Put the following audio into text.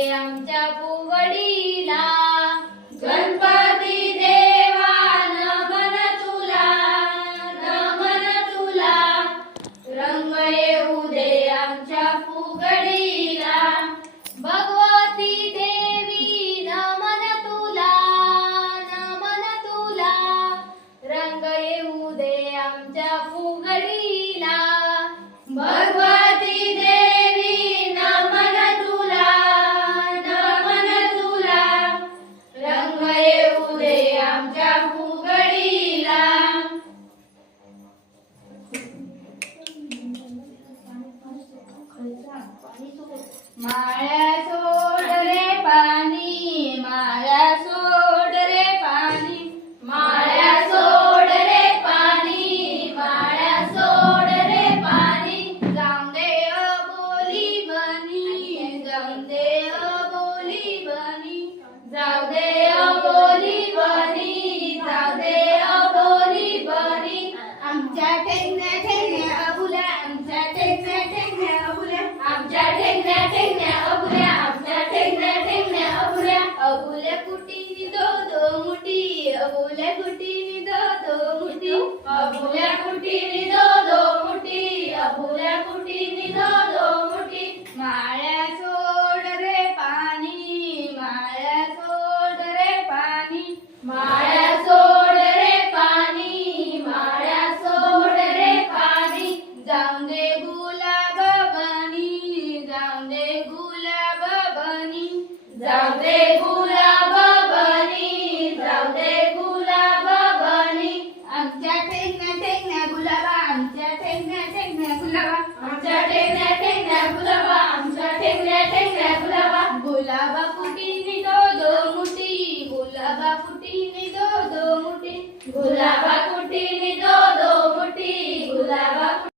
आमच्या फुगडीला. गणपती देवा नमन तुला, नमन तुला. रंग येऊ दे आमच्या फुगडीला. भगवती देवी नमन तुला, नमन तुला. रंग येऊ दे आमच्या फुगडीला. भगवती देवी नमन तुला, नमन तुला. रंग येऊ दे आमच्या फुगडीला. माळ्या सोड रे पाणी, माळ्या सोड रे पाणी. माळ्या सोड रे पाणी, माळ्या सोड रे पाणी. जाऊन दे बोली बनी, जाऊन दे बोली बनी. जाऊ दे बोली बनी, जाऊ दे बोली बनी. आमच्या टेकण्या टेकण्या अबुल्या, आमच्या टेकण्या टेकण्या अबुल्या. आमच्या टेकण्या टेकण्या अबुल्या, आमच्या टेकण्या टेकण्या अबुल्या. अबुल्या कुटीनी दो दो मुठी, अबुल्या कुटीनी दो दो मुठी. अबुल्या कुटीनी दो दो मुठी, अबुल्या कुटीनी दो